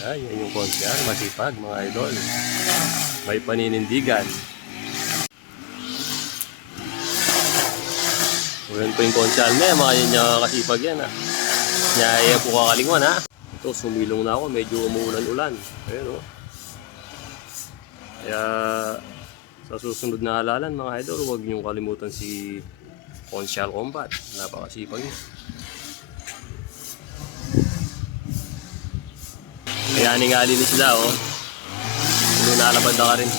Ay, yan yung konsyal, masipag mga idol. May paninindigan. Ulan po yung konsyal na yan, mga yan yung kasipag yan ha. Nyaya po kakalingwan ha. Ito, sumilong na ako, medyo umuulan-ulan. Ayun o. Kaya sa susunod na halalan mga idol, huwag niyong kalimutan si Konsyal Combat. Napakasipag niya. Kaya ningali ni sila oh. Kung nalabad na ka rin.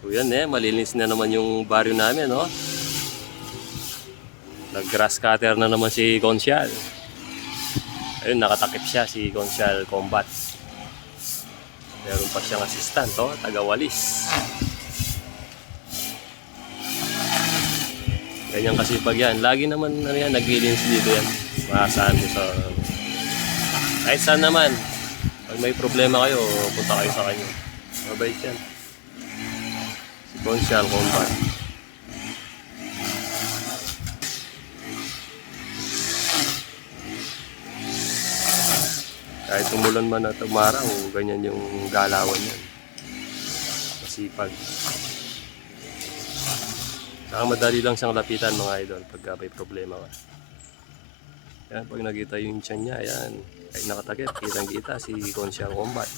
So yan malinis na naman yung baryo namin no. Nag-grass cutter na naman si Konsyal. Ayun, nakatakip siya si Konsyal Combat. Meron pa siyang assistant, taga-walis. Ganyan kasi pag yan. Lagi naman naglilinis dito yan. Maasahan mo sa... Kahit saan naman. Pag may problema kayo, punta kayo sa kanya. Mabait yan. Si Konsyal Combat. Kahit umulan man at umaraw, ganyan yung galawan yan. Masipag. Saka madali lang siyang lapitan mga idol pagka may problema ka. Yan, pag nakita yung tiyan niya, yan. Kahit nakatakip, kitang-kita si Konsyal Combat.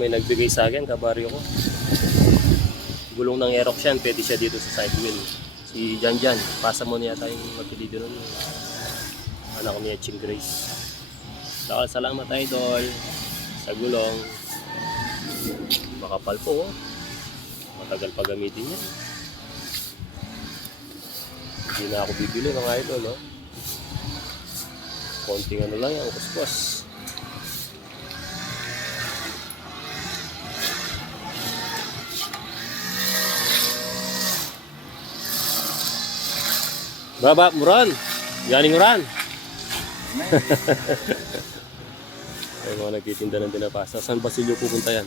May nagbigay sa akin, kabaryo ko. Gulong ng Aerox yan, pwede siya dito sa side wheel. Si Janjan, pasa mo niya tayong magpilido nun. Anak ko niya, Ching Grace. Salamat idol sa gulong. Makapal po matagal pa gamitin yan. Hindi na ako bibili mga idol konting ano lang yan, kuskus. Baba, muran. Galing muran. Ay mga nagtitinda ng dinapasa. San Basilio pupunta yan?